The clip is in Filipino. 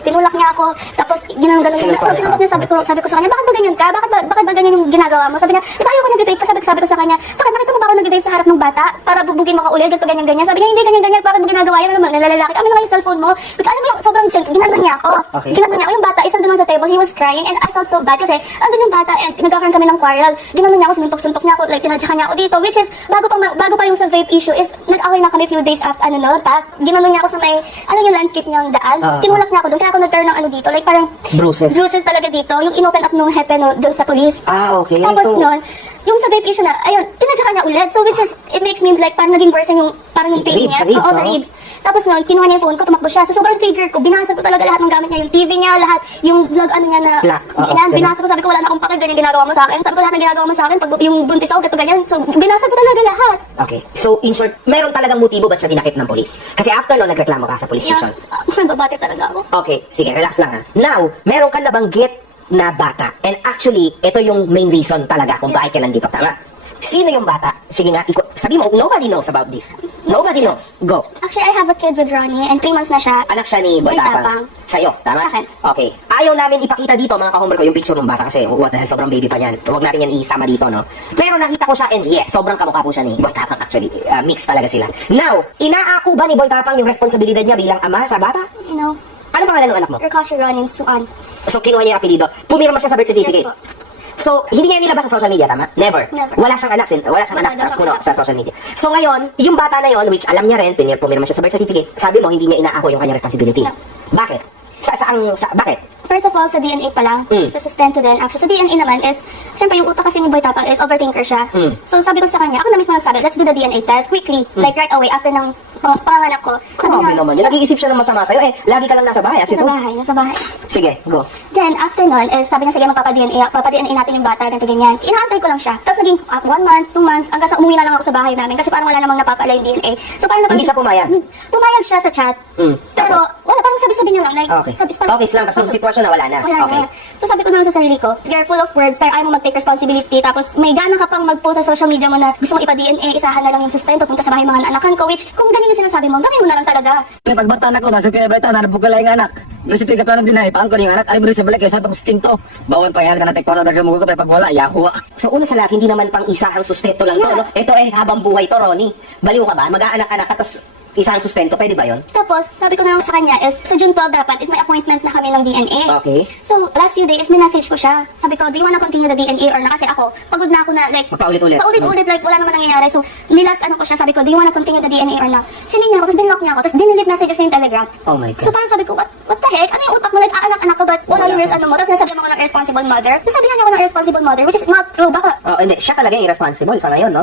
guys. Tinulak niya ako, tapos ginanong-ganon niya. Sinuntok niya, sabi ko sa kanya, bakit ba ganyan ka? Bakit ba ganyan yung ginagawa mo? Sabi niya, di ba ayaw ko nag-date? Sabi ko sa kanya, bakit nakita mo ba ako nag-date sa harap ng bata? Para bubugin mo ka ulit, ganito ganyan-ganyan. Sabi niya, hindi ganyan-ganyan, bakit mo ginagawa yan? Ano naman, nalalaki. Kami naman yung cellphone mo. Alam mo yung sobrang ginaganon niya ako. Okay. Ginaganon niya ako, yung bata, isang doon sa table, he was crying, and I felt so bad kasi andun yung bata, and nagkakaroon kami ng quarrel. Ginanon niya ako, sinuntok-suntok niya ako, like tinadyakan niya ako dito, which is, bago pa yung sa vape issue, is nag-away na kami few days after, tapos ginanon niya ako sa may, yung landscape niyang daan, tinulak niya ako doon, kaya ako nagkaroon ng dito, like parang, bruises talaga dito, yung in-open up nung hepe no, doon sa police. Okay. Tapos nun, yung sa vape issue na, ayun, tinadyakan niya ulit, so which is, it makes me like, parang naging worse yung, parang yung pain niya. Oo, sa ribs. Tapos nun, kinuha niya yung phone ko, tumakbo siya, so sobrang trigger ko, binasag ko talaga lahat ng gamit niya, yung TV niya, lahat, yung vlog niya na, binasag ko, sabi ko, wala na akong pakil, ganyan ginagawa mo sa akin, sabi ko, lahat ng ginagawa mo sa akin, pag yung buntis ako, gato ganyan, so binasag ko talaga lahat. Okay. So, in short, meron talagang motibo ba't siya dinakip ng polis? Kasi after nun, nagreklamo ka sa police station. Babate talaga ako. Okay, sige, relax lang ha. Now, meron ka nabanggit na bata. And actually, ito yung main reason talaga kung bakit ka nandito. Tama? Sino yung bata? Sige nga, sabi mo, nobody knows about this. Nobody knows. Go. Actually, I have a kid with Ronnie, and 3 months na siya. Anak siya ni Boy Tapang. Sa'yo, tama? Sa akin. Okay. Ayaw namin ipakita dito, mga ka-homer ko, yung picture ng bata kasi, what the hell, sobrang baby pa niyan. Huwag natin yan isama dito, no? Pero nakita ko siya, and yes, sobrang kamukha po siya ni Boy Tapang actually. Mix talaga sila. Now, inaako ba ni Boy Tapang yung responsibilidad niya bilang ama sa bata? No. Ano pangalan ng anak mo? Recasio Ronin Suan. So, kinuha niya yung apelido. Pumirma siya sa birth certificate. Yes po. So, hindi niya nilabas sa social media, tama? Never. Never. Wala siyang anak, na puno sa social media. So, ngayon, yung bata na yon, which alam niya rin, pumirma siya sa birth certificate, sabi mo, hindi niya inaako yung kanyang responsibility. No. Bakit? Bakit? First of all, sa DNA pa lang, sa sustento din. Actually, sa DNA naman is, syempre yung utak kasi ni Boy Tapang is overthinker siya. So sabi ko sa kanya, ako na mismo nagsabi, let's do the DNA test quickly, like right away after ng panganak ko. Grabe naman yun. Nag-iisip siya ng masama sa'yo. Lagi ka lang nasa bahay. Nasa bahay. Sige, go. Then, after nun, sabi niya, sige, magpapa-DNA natin yung bata, ganito, ganyan. Inaantay ko lang siya. Tapos naging 1 month, 2 months, hanggang sa umuwi na lang ako sa bahay namin kasi parang wala namang napapala yung DNA. So, parang Hindi siya pumayag? Pumayag siya sa chat. Pero, wala, parang sabi-sabi niya lang, like, Okay. Talkies lang, tapos sitwasyon na wala na. Wala Okay. na. So sabi ko naman sa sarili ko, you're full of words, pero ayaw mo mag-take responsibility, tapos may gana ka pang mag-post sa social media mo na gusto mo ipa-DNA, isahan na lang yung sustento, punta sa bahay mga anakan ko, which kung ganyan yung sinasabi mo, gawin mo na lang talaga. Kaya pagbata na ko, nasa kaya Brighton, hanapukala yung anak. Kasi tiga pa din na, ipaan ko yung anak, ay bro sa balik, kaya sa tapos tinto. Bawal pa yan ka na tekpano, nagkamugo ko, pero pag wala, yakuha. So, una sa lahat, hindi naman pang isahang sustento lang to, no? Ito habang buhay to, Ronnie. Baliw ka ba? Mag-aanak-anak ka, tapos isang sustento, pwede ba yun? Tapos, sabi ko na lang sa kanya is, sa June 12 dapat is may appointment na kami ng DNA. Okay. So, last few days, minessage ko siya. Sabi ko, do you wanna continue the DNA or na? Kasi ako, pagod na ako na, like, Paulit-ulit, like, wala naman nangyayari. So, nilas ko siya, sabi ko, do you wanna continue the DNA or not? Sinend niya ako, tapos dinlock niya ako, tapos dinelete messages sa yung Telegram. Oh my God. So, parang sabi ko, what the heck? Ano yung utak mo? Like, anak ko, but wala yung mo? Tapos nasabihan ako ng irresponsible mother. Nasabihan niya ako ng irresponsible mother, which is not true. Baka, Hindi, siya talaga yung irresponsible sa ngayon, no?